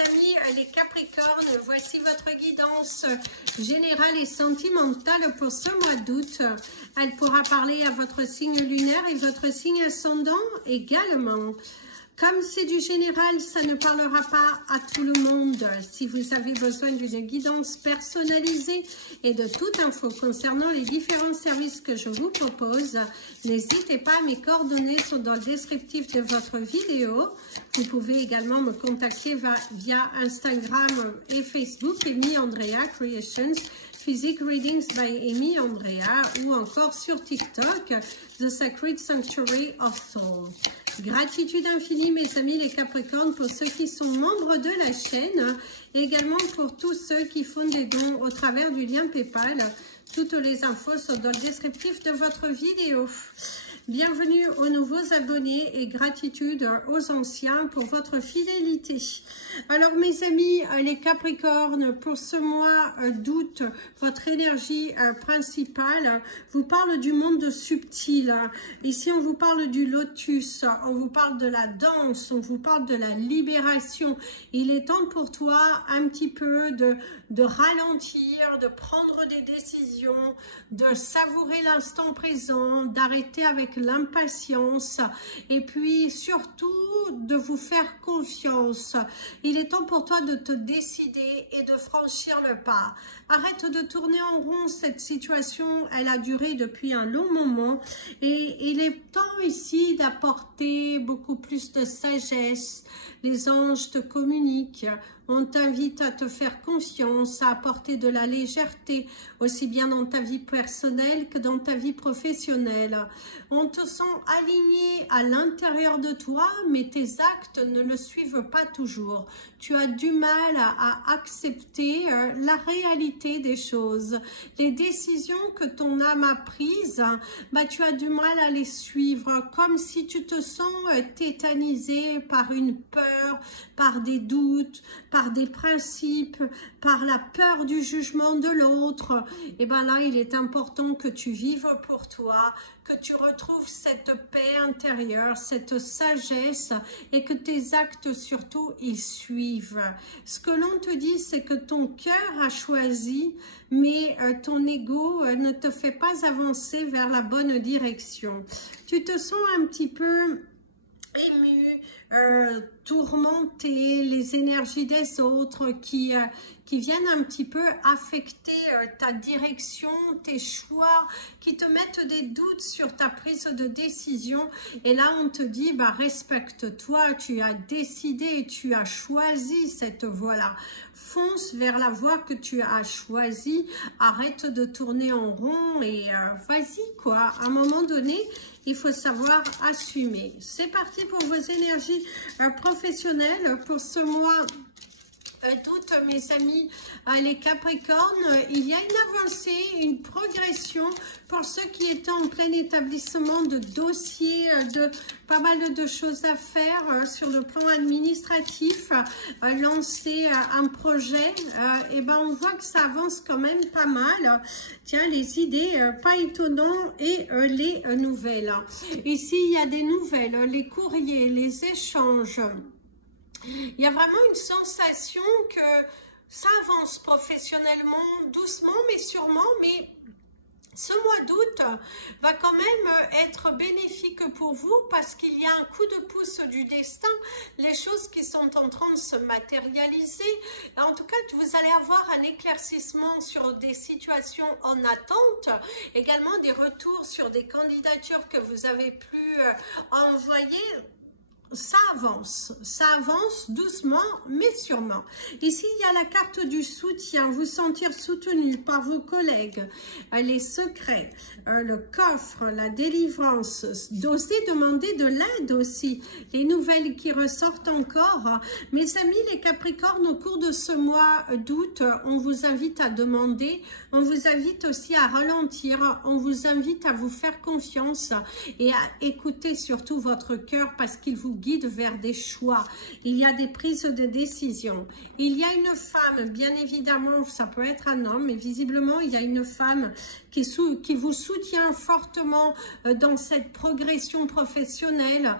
amis, les Capricornes, voici votre guidance générale et sentimentale pour ce mois d'août. Elle pourra parler à votre signe lunaire et votre signe ascendant également. Comme c'est du général, ça ne parlera pas à tout le monde. Si vous avez besoin d'une guidance personnalisée et de toute info concernant les différents services que je vous propose, n'hésitez pas, mes coordonnées sont dans le descriptif de votre vidéo. Vous pouvez également me contacter via Instagram et Facebook, Amy Andrea Creations, Physique Readings by Amy Andrea, ou encore sur TikTok, The Sacred Sanctuary of Soul. Gratitude infinie, mes amis les Capricornes, pour ceux qui sont membres de la chaîne, et également pour tous ceux qui font des dons au travers du lien PayPal. Toutes les infos sont dans le descriptif de votre vidéo. Bienvenue aux nouveaux abonnés et gratitude aux anciens pour votre fidélité. Alors mes amis, les Capricornes, pour ce mois d'août, votre énergie principale vous parle du monde subtil. Ici, on vous parle du lotus, on vous parle de la danse, on vous parle de la libération. Il est temps pour toi un petit peu de ralentir, de prendre des décisions, de savourer l'instant présent, d'arrêter avec l'impatience et puis surtout de vous faire confiance. Il est temps pour toi de te décider et de franchir le pas. Arrête de tourner en rond, cette situation, elle a duré depuis un long moment et il est temps ici d'apporter beaucoup plus de sagesse. Les anges te communiquent, on t'invite à te faire confiance, à apporter de la légèreté, aussi bien dans ta vie personnelle que dans ta vie professionnelle. On te sent aligné à l'intérieur de toi, mais tes actes ne le suivent pas toujours. Tu as du mal à accepter la réalité des choses. Les décisions que ton âme a prises, tu as du mal à les suivre, comme si tu te sens tétanisé par une peur, par des doutes, par des principes, par la peur du jugement de l'autre. Et bien là, il est important que tu vives pour toi, que tu retrouves cette paix intérieure, cette sagesse et que tes actes surtout, ils suivent. Ce que l'on te dit, c'est que ton cœur a choisi, mais ton ego ne te fait pas avancer vers la bonne direction. Tu te sens un petit peu ému, tourmenté, les énergies des autres qui viennent un petit peu affecter ta direction, tes choix, qui te mettent des doutes sur ta prise de décision. Et là, on te dit, respecte-toi, tu as décidé, tu as choisi cette voie-là. Fonce vers la voie que tu as choisie, arrête de tourner en rond et vas-y quoi. À un moment donné, il faut savoir assumer. C'est parti pour vos énergies professionnelles pour ce mois d'août, mes amis, les Capricornes. Il y a une avancée, une progression pour ceux qui étaient en plein établissement de dossiers, de pas mal de choses à faire sur le plan administratif, lancer un projet, et on voit que ça avance quand même pas mal. Tiens, les idées, pas étonnant, et les nouvelles. Ici, il y a des nouvelles, les courriers, les échanges. Il y a vraiment une sensation que ça avance professionnellement, doucement mais sûrement, mais ce mois d'août va quand même être bénéfique pour vous parce qu'il y a un coup de pouce du destin, les choses qui sont en train de se matérialiser. En tout cas, vous allez avoir un éclaircissement sur des situations en attente, également des retours sur des candidatures que vous avez pu envoyer. Ça avance doucement mais sûrement. Ici, il y a la carte du soutien, vous sentir soutenu par vos collègues, les secrets, le coffre, la délivrance, d'oser demander de l'aide aussi, les nouvelles qui ressortent encore. Mes amis, les Capricornes, au cours de ce mois d'août, on vous invite à demander, on vous invite aussi à ralentir, on vous invite à vous faire confiance et à écouter surtout votre cœur parce qu'il vous guide vers des choix. Il y a des prises de décision. Il y a une femme, bien évidemment, ça peut être un homme, mais visiblement, il y a une femme qui vous soutient fortement dans cette progression professionnelle,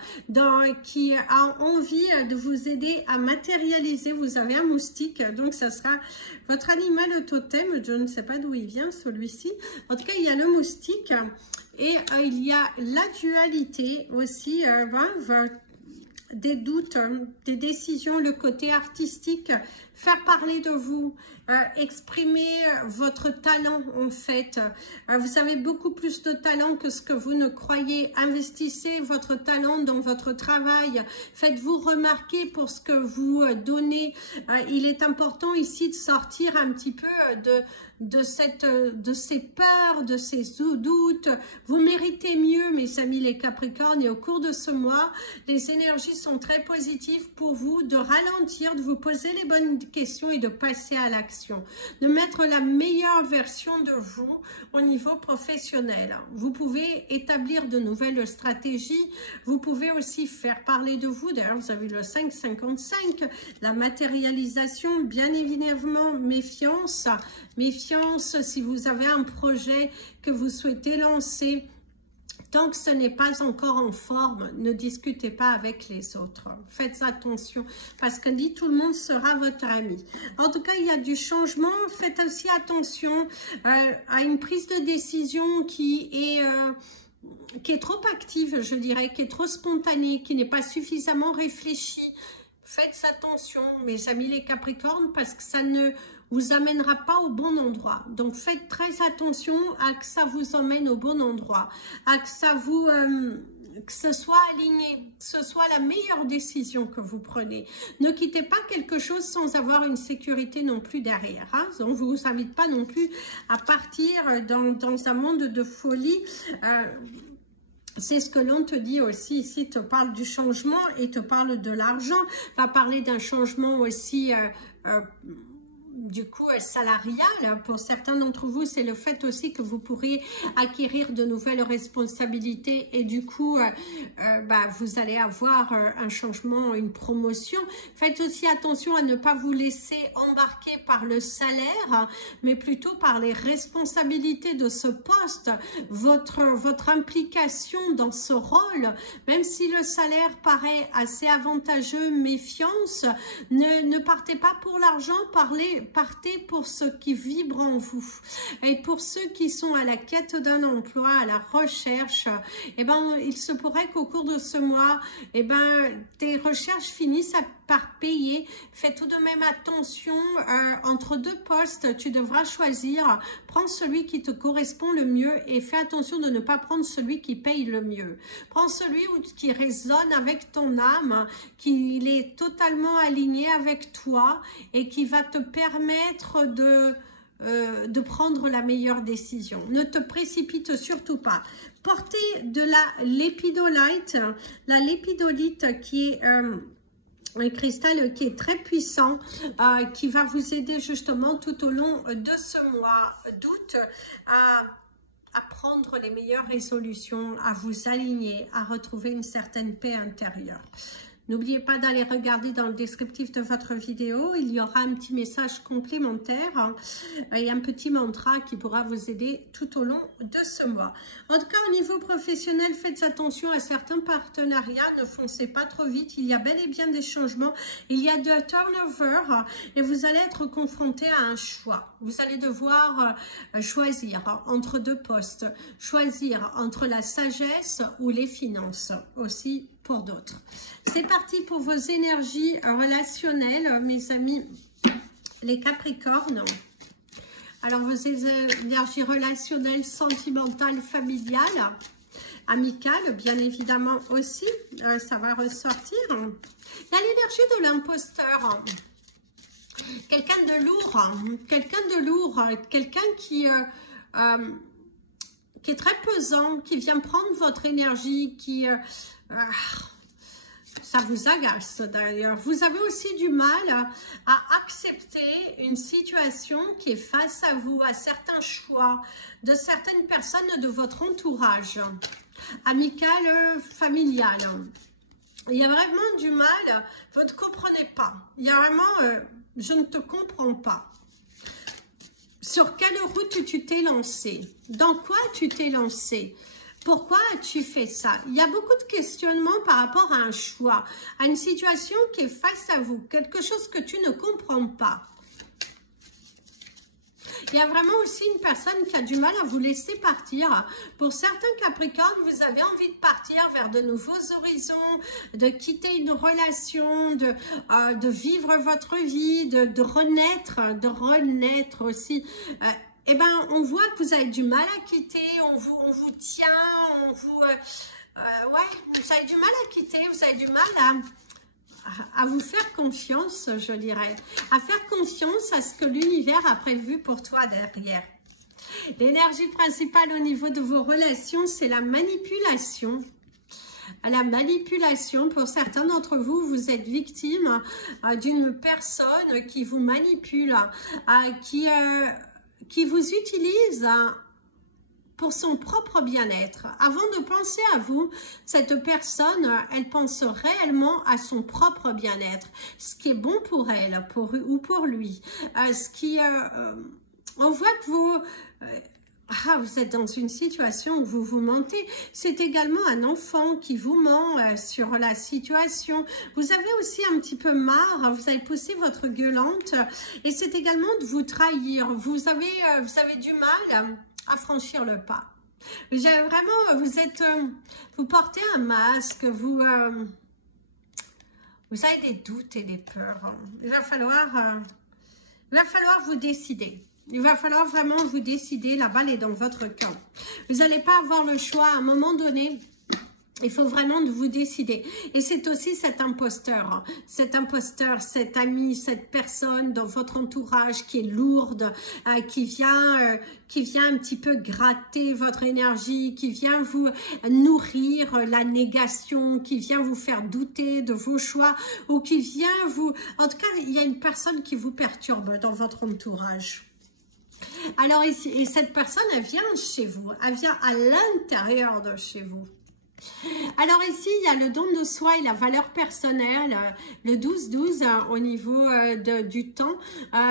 qui a envie de vous aider à matérialiser. Vous avez un moustique, donc ça sera votre animal totem. Je ne sais pas d'où il vient, celui-ci. En tout cas, il y a le moustique et il y a la dualité aussi, des doutes, des décisions, le côté artistique, faire parler de vous, exprimer votre talent en fait. Vous avez beaucoup plus de talent que ce que vous ne croyez. Investissez votre talent dans votre travail. Faites-vous remarquer pour ce que vous donnez. Il est important ici de sortir un petit peu de ces peurs, de ces doutes. Vous méritez mieux, mes amis les Capricornes, et au cours de ce mois, les énergies sont très positives pour vous, de ralentir, de vous poser les bonnes questions et de passer à l'action, de mettre la meilleure version de vous au niveau professionnel. Vous pouvez établir de nouvelles stratégies, vous pouvez aussi faire parler de vous. D'ailleurs, vous avez le 5,55, la matérialisation, bien évidemment, méfiance. Méfiance si vous avez un projet que vous souhaitez lancer. Tant que ce n'est pas encore en forme, ne discutez pas avec les autres. Faites attention parce que ni tout le monde sera votre ami. En tout cas, il y a du changement. Faites aussi attention à une prise de décision qui est trop active, je dirais, qui est trop spontanée, qui n'est pas suffisamment réfléchie. Faites attention, mes amis les Capricornes, parce que ça ne vous amènera pas au bon endroit. Donc, faites très attention à que ça vous emmène au bon endroit, à que ça vous... que ce soit aligné, que ce soit la meilleure décision que vous prenez. Ne quittez pas quelque chose sans avoir une sécurité non plus derrière. Hein. On ne vous invite pas non plus à partir dans un monde de folie. C'est ce que l'on te dit aussi ici, te parle du changement et te parle de l'argent. Va parler d'un changement aussi... du coup salarial. Pour certains d'entre vous, c'est le fait aussi que vous pourriez acquérir de nouvelles responsabilités et du coup vous allez avoir un changement, une promotion. Faites aussi attention à ne pas vous laisser embarquer par le salaire, mais plutôt par les responsabilités de ce poste, votre implication dans ce rôle. Même si le salaire paraît assez avantageux, méfiance, ne partez pas pour l'argent, partez pour ce qui vibre en vous. Et pour ceux qui sont à la quête d'un emploi, à la recherche, il se pourrait qu'au cours de ce mois, tes recherches finissent par payer. Fais tout de même attention, entre deux postes, tu devras choisir. Prends celui qui te correspond le mieux et fais attention de ne pas prendre celui qui paye le mieux. Prends celui qui résonne avec ton âme, qui est totalement aligné avec toi et qui va te permettre de prendre la meilleure décision. Ne te précipite surtout pas. Portez de la lépidolite, la lépidolite qui est... un cristal qui est très puissant, qui va vous aider justement tout au long de ce mois d'août à prendre les meilleures résolutions, à vous aligner, à retrouver une certaine paix intérieure. N'oubliez pas d'aller regarder dans le descriptif de votre vidéo, il y aura un petit message complémentaire et un petit mantra qui pourra vous aider tout au long de ce mois. En tout cas, au niveau professionnel, faites attention à certains partenariats, ne foncez pas trop vite, il y a bel et bien des changements, il y a de turnover et vous allez être confronté à un choix. Vous allez devoir choisir entre deux postes, choisir entre la sagesse ou les finances aussi pour d'autres. C'est parti pour vos énergies relationnelles, mes amis, les Capricornes. Alors, vos énergies relationnelles, sentimentales, familiales, amicales, bien évidemment aussi, ça va ressortir. Il y a l'énergie de l'imposteur. Quelqu'un de lourd, quelqu'un qui est très pesant, qui vient prendre votre énergie, qui... ça vous agace d'ailleurs. Vous avez aussi du mal à accepter une situation qui est face à vous, à certains choix de certaines personnes de votre entourage, amical, familial. Il y a vraiment du mal, vous ne comprenez pas. Il y a vraiment, je ne te comprends pas. Sur quelle route tu t'es lancé? Dans quoi tu t'es lancé? Pourquoi as-tu fait ça? Il y a beaucoup de questionnements par rapport à un choix, à une situation qui est face à vous, quelque chose que tu ne comprends pas. Il y a vraiment aussi une personne qui a du mal à vous laisser partir. Pour certains Capricornes, vous avez envie de partir vers de nouveaux horizons, de quitter une relation, de vivre votre vie, de renaître aussi. Eh bien, on voit que vous avez du mal à quitter, on vous tient, ouais, vous avez du mal à quitter, vous avez du mal à vous faire confiance, je dirais, à faire confiance à ce que l'univers a prévu pour toi derrière. L'énergie principale au niveau de vos relations, c'est la manipulation. La manipulation, pour certains d'entre vous, vous êtes victime d'une personne qui vous manipule, qui vous utilise pour son propre bien-être. Avant de penser à vous, cette personne, elle pense réellement à son propre bien-être, ce qui est bon pour elle ou pour lui. On voit que vous êtes dans une situation où vous vous mentez. C'est également un enfant qui vous ment sur la situation. Vous avez aussi un petit peu marre, vous avez poussé votre gueulante et c'est également de vous trahir. Vous avez du mal à franchir le pas. Vraiment, vous portez un masque, vous avez des doutes et des peurs. Il va falloir vous décider. Il va falloir vraiment vous décider, la balle est dans votre camp. Vous n'allez pas avoir le choix à un moment donné. Il faut vraiment vous décider. Et c'est aussi cet imposteur, cet ami, cette personne dans votre entourage qui est lourde, qui vient un petit peu gratter votre énergie, qui vient vous nourrir la négation, qui vient vous faire douter de vos choix, ou qui vient vous... En tout cas, il y a une personne qui vous perturbe dans votre entourage. Alors ici, et cette personne, elle vient chez vous, elle vient à l'intérieur de chez vous. Alors ici, il y a le don de soi et la valeur personnelle, le 12-12 au niveau du temps.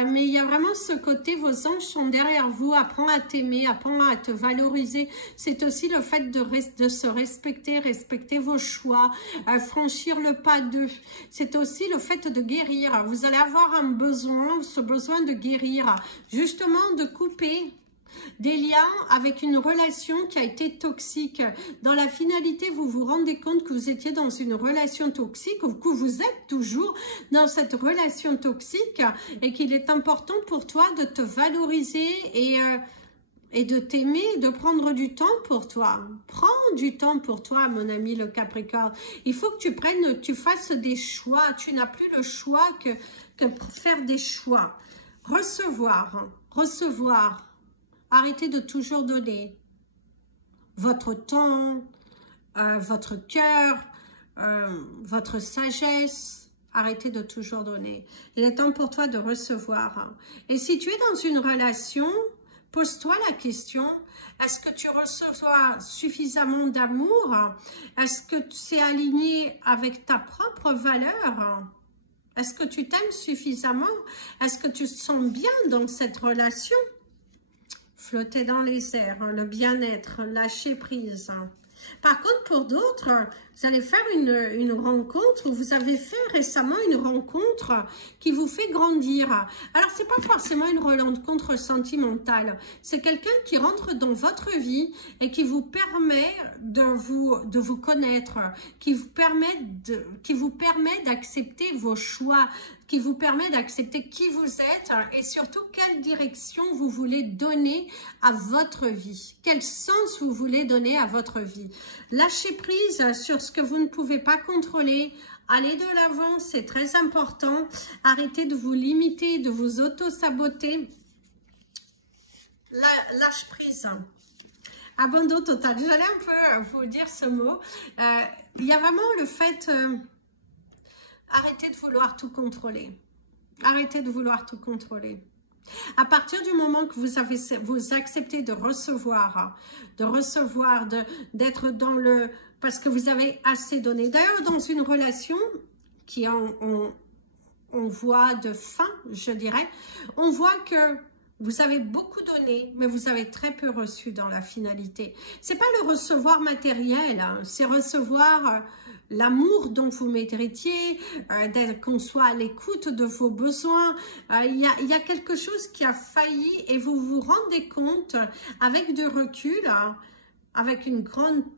Mais il y a vraiment ce côté, vos anges sont derrière vous, apprends à t'aimer, apprends à te valoriser. C'est aussi le fait de se respecter, respecter vos choix, franchir le pas d'eux. C'est aussi le fait de guérir. Vous allez avoir un besoin, ce besoin de guérir, justement de couper des liens avec une relation qui a été toxique. Dans la finalité, vous vous rendez compte que vous étiez dans une relation toxique ou que vous êtes toujours dans cette relation toxique et qu'il est important pour toi de te valoriser et de t'aimer, de prendre du temps pour toi. Prends du temps pour toi, mon ami le Capricorne. Il faut que tu fasses des choix. Tu n'as plus le choix que faire des choix. Recevoir. Arrêtez de toujours donner votre temps, votre cœur, votre sagesse. Arrêtez de toujours donner. Il est temps pour toi de recevoir. Et si tu es dans une relation, pose-toi la question, est-ce que tu reçois suffisamment d'amour? Est-ce que c'est aligné avec ta propre valeur? Est-ce que tu t'aimes suffisamment? Est-ce que tu te sens bien dans cette relation? Flotter dans les airs, le bien-être, lâcher prise. Par contre, pour d'autres, vous allez faire une rencontre, ou vous avez fait récemment une rencontre qui vous fait grandir. Alors, ce n'est pas forcément une rencontre sentimentale. C'est quelqu'un qui rentre dans votre vie et qui vous permet de vous connaître, qui vous permet d'accepter vos choix, qui vous permet d'accepter qui vous êtes et surtout quelle direction vous voulez donner à votre vie. Quel sens vous voulez donner à votre vie. Lâchez prise sur ce que vous ne pouvez pas contrôler. Allez de l'avant, c'est très important. Arrêtez de vous limiter, de vous auto-saboter. Lâche prise. Abandon total. J'allais un peu vous dire ce mot. Il y a vraiment le fait... arrêtez de vouloir tout contrôler. Arrêtez de vouloir tout contrôler. À partir du moment que vous acceptez de recevoir, d'être dans le... Parce que vous avez assez donné. D'ailleurs, dans une relation qui on voit de fin, je dirais, on voit que vous avez beaucoup donné, mais vous avez très peu reçu dans la finalité. C'est pas le recevoir matériel, hein, c'est recevoir l'amour dont vous méritiez, qu'on soit à l'écoute de vos besoins. Il y a quelque chose qui a failli et vous vous rendez compte avec du recul, avec une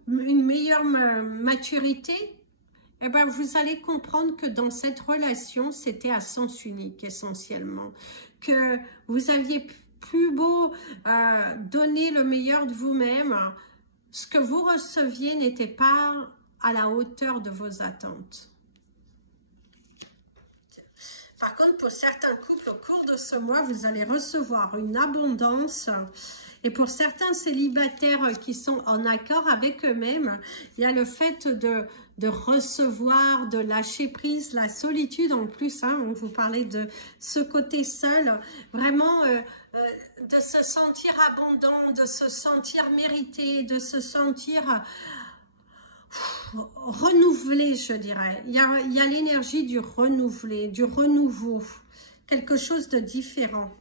meilleure maturité, eh ben, vous allez comprendre que dans cette relation, c'était à sens unique essentiellement. Que vous aviez plus beau donner le meilleur de vous-même, ce que vous receviez n'était pas à la hauteur de vos attentes. Par contre, pour certains couples, au cours de ce mois, vous allez recevoir une abondance. Et pour certains célibataires qui sont en accord avec eux-mêmes, il y a le fait de recevoir, de lâcher prise, la solitude en plus, hein, on vous parlait de ce côté seul, vraiment de se sentir abondant, de se sentir mérité, de se sentir renouvelé, je dirais. Il y a l'énergie du renouvelé, du renouveau, quelque chose de différent.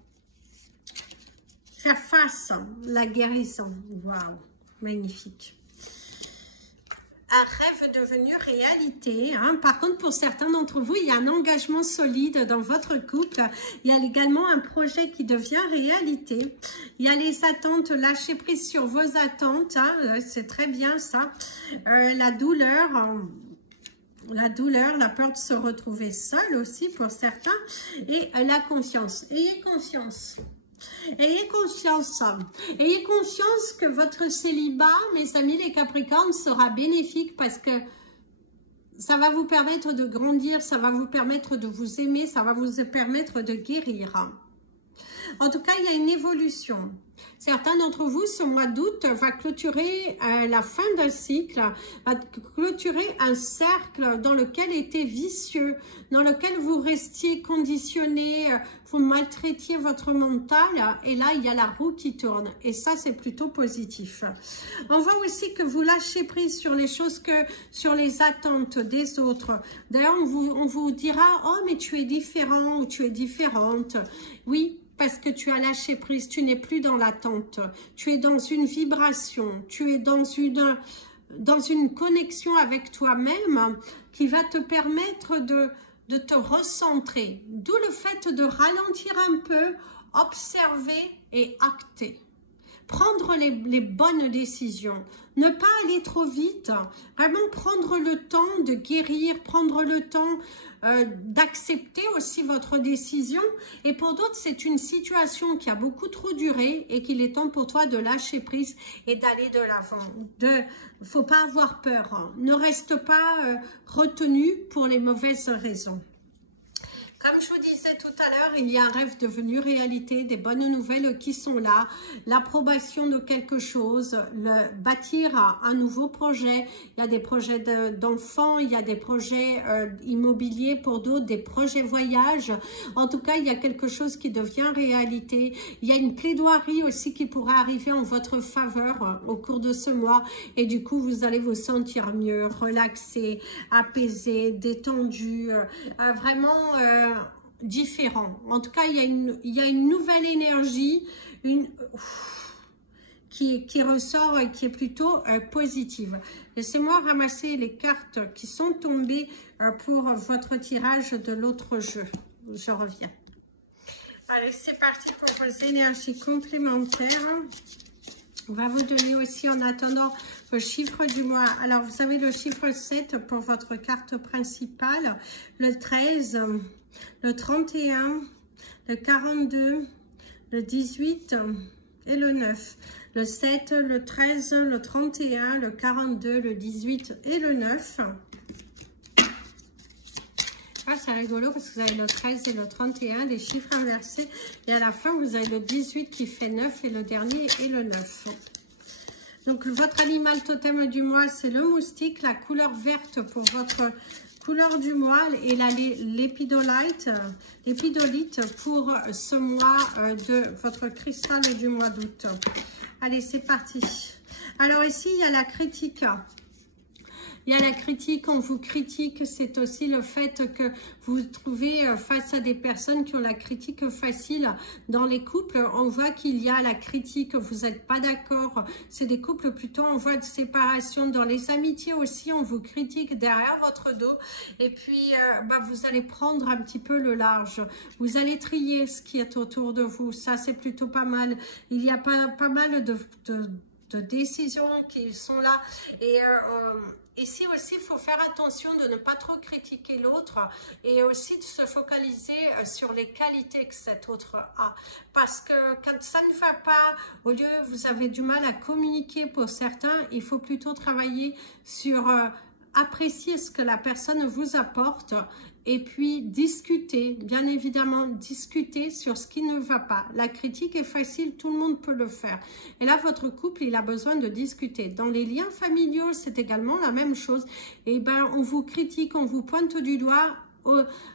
Faire face, la guérison. Waouh, magnifique. Un rêve devenu réalité. Hein. Par contre, pour certains d'entre vous, il y a un engagement solide dans votre couple. Il y a également un projet qui devient réalité. Il y a les attentes, lâcher prise sur vos attentes. Hein. C'est très bien ça. La douleur, la peur de se retrouver seul aussi pour certains. Et la confiance. Ayez confiance. Ayez conscience que votre célibat, mes amis les Capricornes, sera bénéfique parce que ça va vous permettre de grandir, ça va vous permettre de vous aimer, ça va vous permettre de guérir. En tout cas, il y a une évolution. Certains d'entre vous, ce mois d'août, va clôturer la fin d'un cycle, va clôturer un cercle dans lequel était vicieux, dans lequel vous restiez conditionné, vous maltraitiez votre mental, et là, il y a la roue qui tourne. Et ça, c'est plutôt positif. On voit aussi que vous lâchez prise sur les choses sur les attentes des autres. D'ailleurs, on vous dira, oh, mais tu es différent ou tu es différente. Oui. Parce que tu as lâché prise, tu n'es plus dans l'attente, tu es dans une vibration, tu es dans une connexion avec toi-même qui va te permettre de te recentrer. D'où le fait de ralentir un peu, observer et acter. Prendre les bonnes décisions, ne pas aller trop vite, vraiment prendre le temps de guérir, prendre le temps d'accepter aussi votre décision. Et pour d'autres, c'est une situation qui a beaucoup trop duré et qu'il est temps pour toi de lâcher prise et d'aller de l'avant. Il ne faut pas avoir peur, hein. Ne reste pas retenu pour les mauvaises raisons. Comme je vous disais tout à l'heure, il y a un rêve devenu réalité, des bonnes nouvelles qui sont là, l'approbation de quelque chose, bâtir un nouveau projet. Il y a des projets d'enfants, il y a des projets immobiliers pour d'autres, des projets voyages. En tout cas, il y a quelque chose qui devient réalité. Il y a une plaidoirie aussi qui pourrait arriver en votre faveur au cours de ce mois. Et du coup, vous allez vous sentir mieux, relaxé, apaisé, détendu, vraiment... différent. En tout cas, il y a une nouvelle énergie qui ressort et qui est plutôt positive. Laissez-moi ramasser les cartes qui sont tombées pour votre tirage de l'autre jeu. Je reviens. Allez, c'est parti pour vos énergies complémentaires. On va vous donner aussi en attendant le chiffre du mois. Alors, vous avez le chiffre 7 pour votre carte principale, le 13, le 31, le 42, le 18 et le 9. Le 7, le 13, le 31, le 42, le 18 et le 9. Ah, c'est rigolo parce que vous avez le 13 et le 31, des chiffres inversés. Et à la fin, vous avez le 18 qui fait 9 et le dernier est le 9. Donc, votre animal totem du mois, c'est le moustique. La couleur verte pour votre couleur du mois et l'épidolite pour ce mois de votre cristal du mois d'août. Allez, c'est parti. Alors ici, il y a la critique. Il y a la critique, on vous critique, c'est aussi le fait que vous vous trouvez face à des personnes qui ont la critique facile. Dans les couples, on voit qu'il y a la critique, vous n'êtes pas d'accord. C'est des couples plutôt en voie de séparation. Dans les amitiés aussi, on vous critique derrière votre dos. Et puis, vous allez prendre un petit peu le large. Vous allez trier ce qui est autour de vous. Ça, c'est plutôt pas mal. Il y a pas mal de décisions qui sont là. Et ici aussi, il faut faire attention de ne pas trop critiquer l'autre et aussi de se focaliser sur les qualités que cet autre a. Parce que quand ça ne va pas, au lieu vous avez du mal à communiquer pour certains, il faut plutôt travailler sur apprécier ce que la personne vous apporte et puis discuter, bien évidemment, discuter sur ce qui ne va pas. La critique est facile, tout le monde peut le faire. Et là, votre couple, il a besoin de discuter. Dans les liens familiaux, c'est également la même chose. Et ben, on vous critique, on vous pointe du doigt,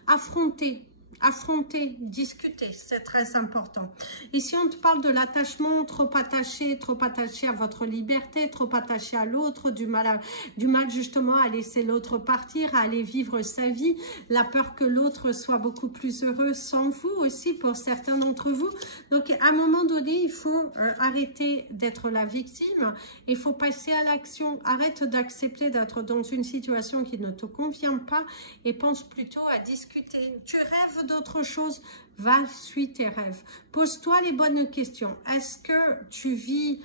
affrontez, discuter, c'est très important. Ici, on te parle de l'attachement, trop attaché à votre liberté, trop attaché à l'autre, du mal justement à laisser l'autre partir, à aller vivre sa vie, la peur que l'autre soit beaucoup plus heureux sans vous aussi pour certains d'entre vous. Donc, à un moment donné, il faut arrêter d'être la victime, il faut passer à l'action, arrête d'accepter d'être dans une situation qui ne te convient pas et pense plutôt à discuter. Tu rêves d'autre chose, va suivre tes rêves. Pose-toi les bonnes questions. Est-ce que tu vis,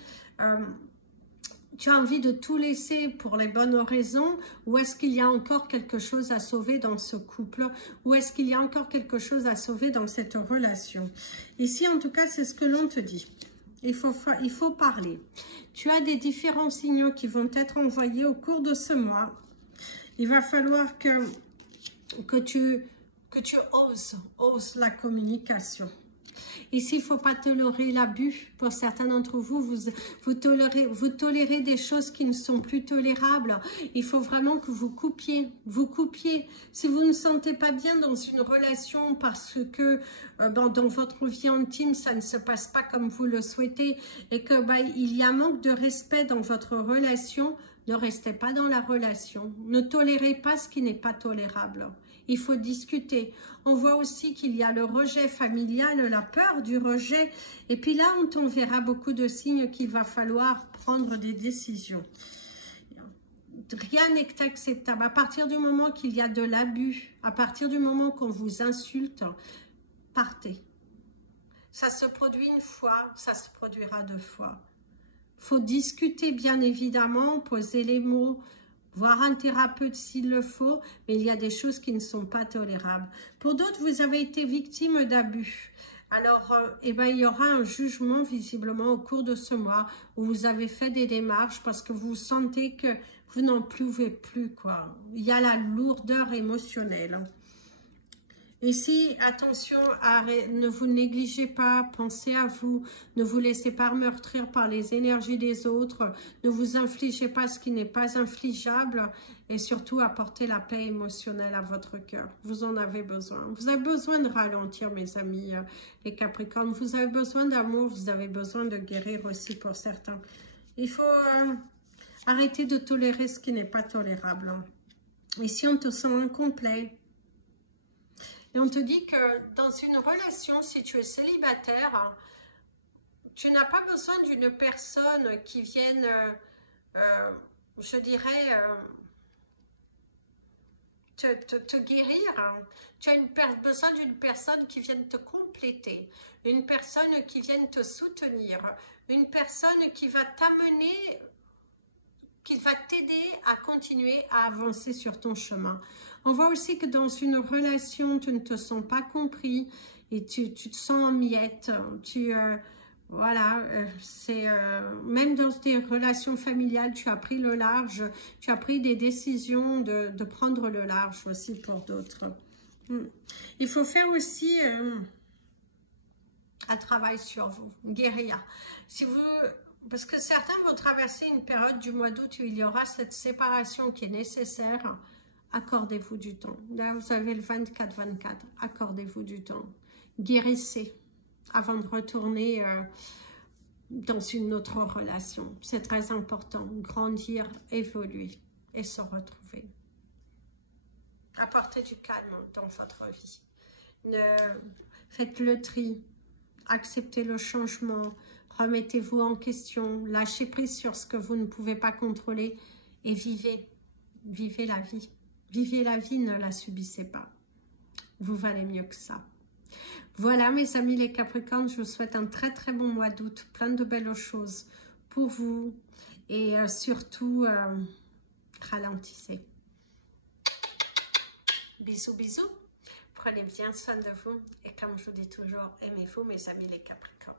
tu as envie de tout laisser pour les bonnes raisons, ou est-ce qu'il y a encore quelque chose à sauver dans ce couple, ou est-ce qu'il y a encore quelque chose à sauver dans cette relation? Ici, en tout cas, c'est ce que l'on te dit. Il faut parler. Tu as des différents signaux qui vont être envoyés au cours de ce mois. Il va falloir que tu oses la communication. Ici, il ne faut pas tolérer l'abus. Pour certains d'entre vous, vous tolérez des choses qui ne sont plus tolérables. Il faut vraiment que vous coupiez. Si vous ne sentez pas bien dans une relation parce que dans votre vie intime, ça ne se passe pas comme vous le souhaitez et que il y a un manque de respect dans votre relation, ne restez pas dans la relation. Ne tolérez pas ce qui n'est pas tolérable. Il faut discuter. On voit aussi qu'il y a le rejet familial, la peur du rejet. Et puis là, on t'enverra beaucoup de signes qu'il va falloir prendre des décisions. Rien n'est acceptable. À partir du moment qu'il y a de l'abus, à partir du moment qu'on vous insulte, partez. Ça se produit une fois, ça se produira deux fois. Il faut discuter, bien évidemment, poser les mots, voir un thérapeute s'il le faut, mais il y a des choses qui ne sont pas tolérables. Pour d'autres, vous avez été victime d'abus. Alors, il y aura un jugement visiblement au cours de ce mois où vous avez fait des démarches parce que vous sentez que vous n'en pouvez plus, quoi. Il y a la lourdeur émotionnelle. Ici, attention, ne vous négligez pas, pensez à vous, ne vous laissez pas meurtrir par les énergies des autres, ne vous infligez pas ce qui n'est pas infligeable et surtout apportez la paix émotionnelle à votre cœur. Vous en avez besoin. Vous avez besoin de ralentir, mes amis, les Capricornes. Vous avez besoin d'amour, vous avez besoin de guérir aussi pour certains. Il faut arrêter de tolérer ce qui n'est pas tolérable. Ici, on te sent incomplet. Et on te dit que dans une relation, si tu es célibataire, tu n'as pas besoin d'une personne qui vienne, je dirais, te guérir. Tu as besoin d'une personne qui vienne te compléter, une personne qui vienne te soutenir, une personne qui va t'amener, qui va t'aider à continuer à avancer sur ton chemin. On voit aussi que dans une relation, tu ne te sens pas compris et tu te sens en miettes. Voilà, même dans des relations familiales, tu as pris le large, tu as pris des décisions de prendre le large aussi pour d'autres. Il faut faire aussi un travail sur vous, guérilla. Si vous... Parce que certains vont traverser une période du mois d'août où il y aura cette séparation qui est nécessaire. Accordez-vous du temps. Là, vous avez le 24-24. Accordez-vous du temps. Guérissez avant de retourner dans une autre relation. C'est très important. Grandir, évoluer et se retrouver. Apportez du calme dans votre vie. Faites le tri. Acceptez le changement. Remettez-vous en question. Lâchez prise sur ce que vous ne pouvez pas contrôler et vivez. Vivez la vie. Vivez la vie, ne la subissez pas. Vous valez mieux que ça. Voilà mes amis les Capricornes, je vous souhaite un très très bon mois d'août, plein de belles choses pour vous et surtout ralentissez. Bisous bisous, prenez bien soin de vous et comme je vous dis toujours, aimez-vous mes amis les Capricornes.